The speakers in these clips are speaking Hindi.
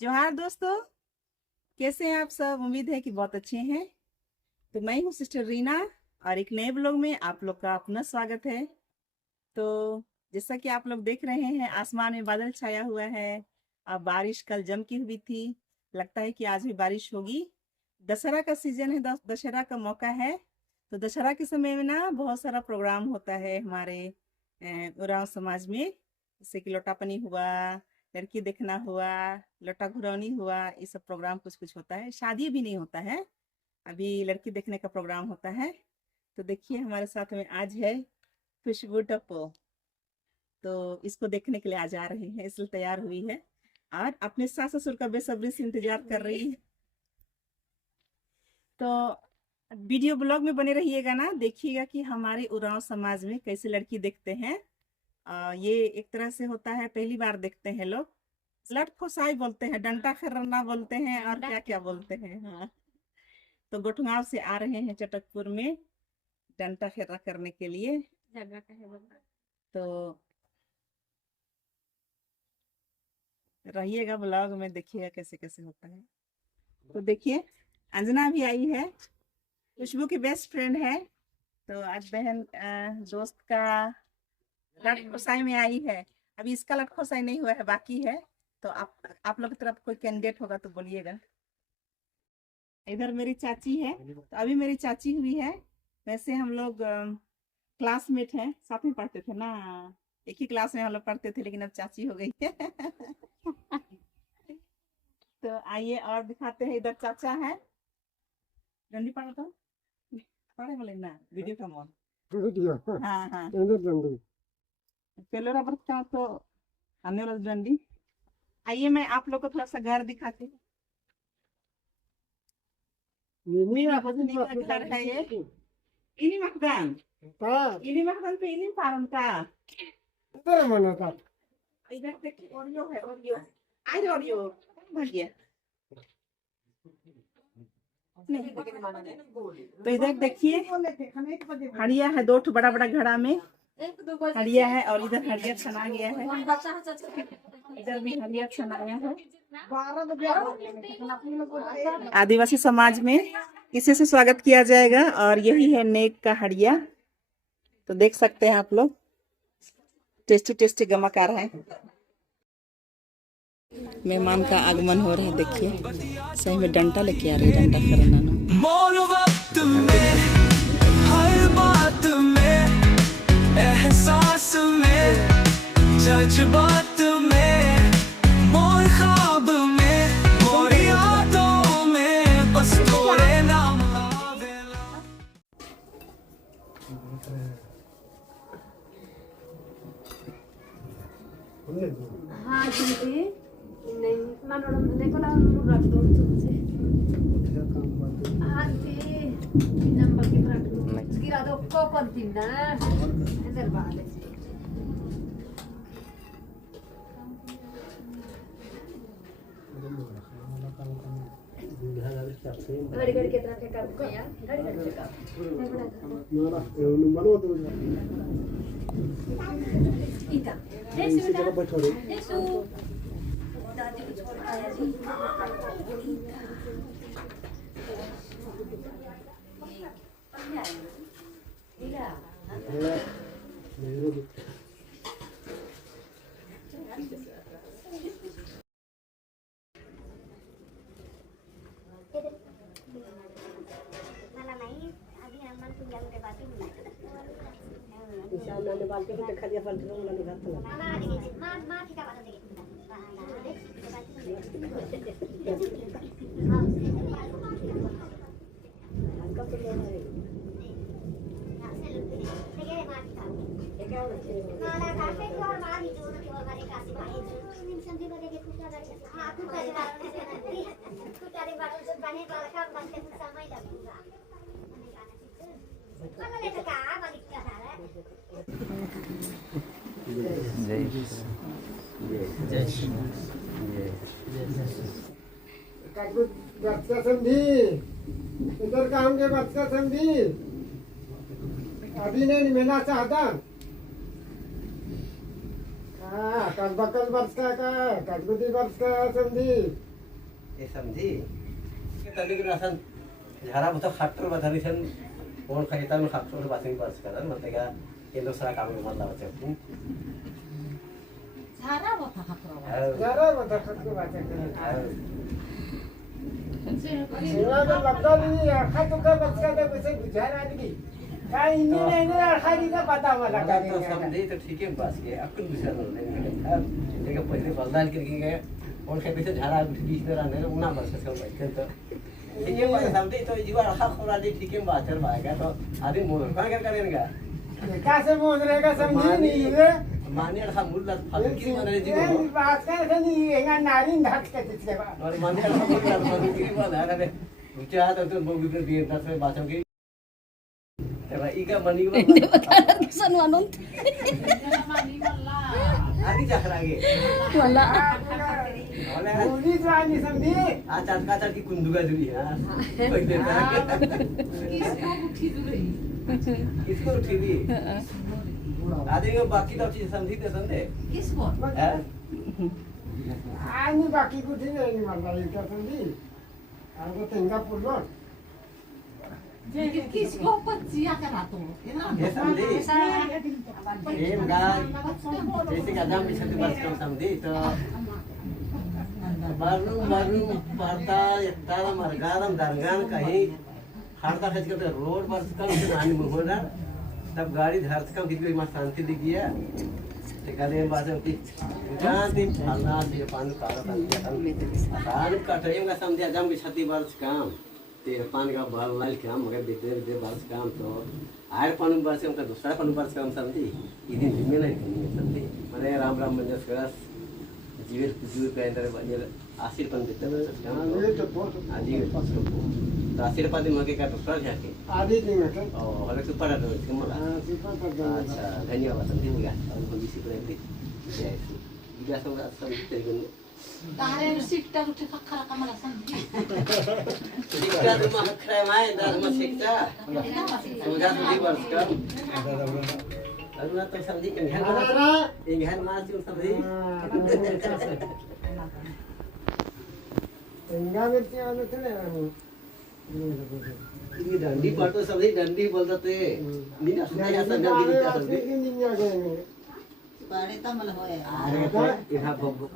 जोहार दोस्तों, कैसे हैं आप सब। उम्मीद है कि बहुत अच्छे हैं। तो मैं हूँ सिस्टर रीना और एक नए ब्लॉग में आप लोग का अपना स्वागत है। तो जैसा कि आप लोग देख रहे हैं, आसमान में बादल छाया हुआ है और बारिश कल जम की हुई थी। लगता है कि आज भी बारिश होगी। दशहरा का सीजन है, दशहरा का मौका है। तो दशहरा के समय में ना बहुत सारा प्रोग्राम होता है हमारे उरांव समाज में। जैसे कि लोटापनी हुआ, लड़की देखना हुआ, लोटा घुरौनी हुआ, ये सब प्रोग्राम कुछ कुछ होता है। शादी भी नहीं होता है, अभी लड़की देखने का प्रोग्राम होता है। तो देखिए हमारे साथ में आज है खुशबू टप्पो। तो इसको देखने के लिए आज आ रही है, इसलिए तैयार हुई है और अपने सास ससुर का बेसब्री से इंतजार कर रही है। तो वीडियो ब्लॉग में बने रहिएगा ना, देखिएगा कि हमारे उरांव समाज में कैसे लड़की देखते हैं। ये एक तरह से होता है, पहली बार देखते हैं लोग। लट खोसाई बोलते हैं, डंटा खिरना बोलते हैं और क्या क्या बोलते हैं। हाँ, तो गोठगांव से आ रहे हैं चटकपुर में डंटा खिरना करने के लिए। तो रहिएगा ब्लॉग में, देखिएगा कैसे कैसे होता है। तो देखिए अंजना भी आई है, खुशबू की बेस्ट फ्रेंड है। तो आज बहन दोस्त का लट खोसाई में आई है। अभी इसका लट खोसाई नहीं हुआ है, बाकी है। तो आप लोग की तरफ कोई कैंडिडेट होगा तो बोलिएगा। इधर मेरी चाची है, तो अभी मेरी चाची हुई है। वैसे हम लोग क्लासमेट हैं, साथ में पढ़ते थे ना, एक ही क्लास में हम लोग पढ़ते थे, लेकिन अब चाची हो गई है। तो आइए और दिखाते हैं। इधर चाचा है, डंडी पढ़ा तो पढ़े बोले ना, वीडियो का मोन वीडियो हाँ हाँ डंडी पहले रबर का तो आने वाला डंडी। आइए मैं आप लोग को थोड़ा सा घर दिखाती हूँ। मेरा बजनी का घर है ये। ini Makdan. Ini Makdan पे ini Parun का। इधर मना था इधर देखिए ओरियो है, ओरियो। आज ओरियो भजिया। तो इधर देखिए हड़िया है, दो ठो बड़ा बड़ा घड़ा में हड़िया है और इधर हड़िया छना गया है। इधर भी हड़िया छनाया है। आदिवासी समाज में इसी से स्वागत किया जाएगा और यही है नेक का हड़िया। तो देख सकते हैं आप लोग, टेस्टी टेस्टी गमक आ रहा है। मेहमान का आगमन हो रहा है, देखिए सही में डंटा लेके आ रही है, डंटा करना मोर वक्त में, हर बात में, एहसास में, जज्बात में, मोर ख्वाब में, मोर यादों में, बस तोरे नाम आवेला। हाँ दीदी नहीं मनोरम देखो ना रख दो तुमसे आती नंबर के रख दो गिरा दो को करती ना इधर वाले से घड़ी घड़ी कितना के काम को यार घड़ी घड़ी के काम ना मनो तो इधर इसी जगह पर छोड़े दादी को छोड़ आया जी बच्चा समझी इधर काम के बच्चा समझी अभी नहीं मिलना चाहता। हाँ कल बकल वर्ष का कल बुद्धि वर्ष का समझी ये समझी के तली के रासन झारा बता खाटर बधारी सन कौन खाइता में खाटर बातें बस कर मतलब का ये दूसरा काम में मतलब बच्चे झारा बता खतरा जरा बता खटके बातें कर सेवा तो लगता नहीं आखा तो का बच्चा का वैसे गुजार आदमी का इन्हें नहीं आखा जी का पता वाला का तो समझे तो ठीक है बस के आपको दूसरा रोल है देखो पहले बलदान करके गए और खेत से झाड़ा बीच में रहने उना बस से बैठे तो ठीक है बात समझे तो जीवा रखा खोरा दे ठीक है बात चल पाएगा तो आदमी मोर कौन कर करेगा कैसे मोद रहेगा समझी नहीं है माने रखा मूल फालतू की माने जी को बात कर नहीं है नारी ढक के तिसरे और माने रखा मूल फालतू की बात है रे ऊंचा तो वो भी दिए 10 बातों की तेरा इका मनी को किसान वालों आदि जाखरागे वाला वाला पूरी जानी समझी आ चाटका चाटकी कुंदुगा जुरी हां पहले किसको उठी दी आदि को बाकी तो चीज समझी ते संदे किसको आनी बाकी कुछ नहीं मरना ये क्या समझी आगे सिंगापुर लो किसको पचिया करा तो ये समझी एम गाय जैसे कदम पिछले बस को समझी तो baru parta dalam margalam dargan कहीं हारता खच के रोड पर कम से नानी मुगोना तब गाड़ी धर से कम कितनी मस्त शांति दिखी है ते गाड़ी में बात होती जान दिन फलना से पानी काला था आसान कटरियों का समझा जम के छती वर्ष काम ते पानी का बाल लाल काम मगर देते वर्ष काम तो आयर पानी वर्ष उनका दूसरा पानी वर्ष काम समझी इधर जिम्मे नहीं समझी मैंने राम राम मंदिर से जीवन जीव के अंदर बने आशीर्वाद देते हैं ये तो बहुत आदि तो आशीर्वाद मगे का दूसरा जाके आदि दिन में तो और अलग से पड़ा दो इसके मला सिपा पर अच्छा धन्यवाद समझिएगा और हम इसी पर भी जय श्री विकास होगा सब तरीके में तारे सिकटा उठे खखरा कमला समझी शिक्षा तुम खरे माय धर्म शिक्षा समझा तुझी वर्ष का अरुणा तो समझी इंघन मार चुन समझी इंगा में क्या होने चले ये डंडी पर तो समझी डंडी बोलते थे नीना सुना या समझा भी नहीं समझी नहीं आ गए बाड़े तमल होए अरे तो यहाँ Babbu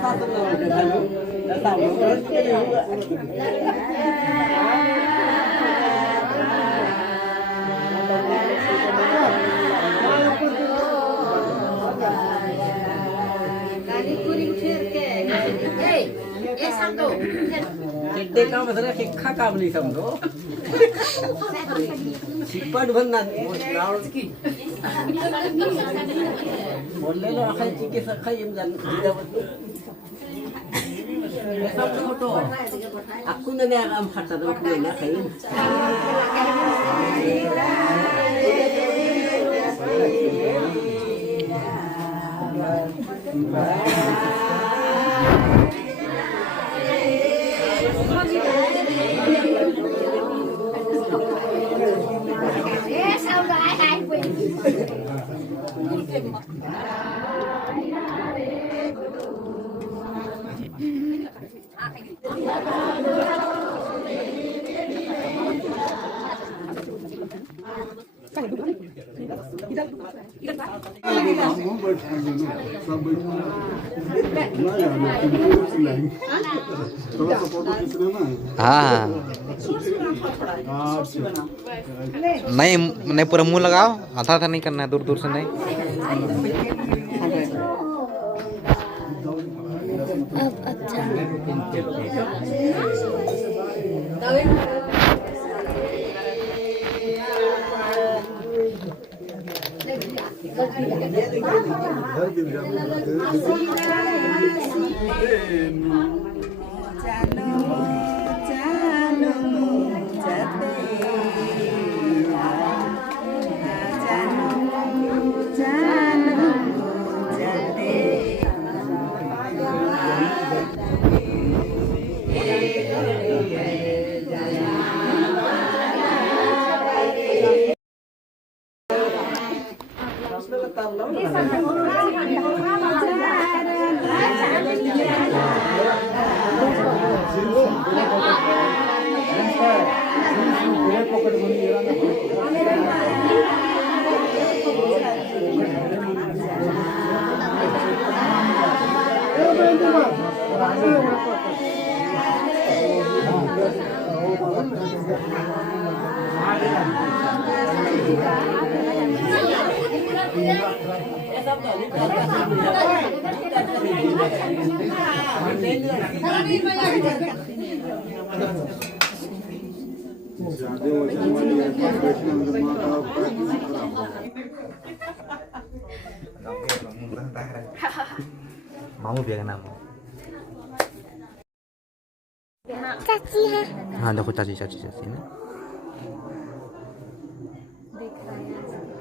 satu lawan kita lu. Datang terus kita juga. ये समझो चिड्डे काम असर शिक्षा काम नहीं समझो शिपट बनना बोलले लो आखिर चिके सखा ये जान ऐसा photo aku nanya am kata dong aku nanya kain sao lại hai quyền हाँ नहीं नहीं पूरा मुंह लगाओ आधा आधा नहीं करना है दूर दूर से नहीं mau biar nama हाँ देखो चाची चाची चाची ना देख रहा है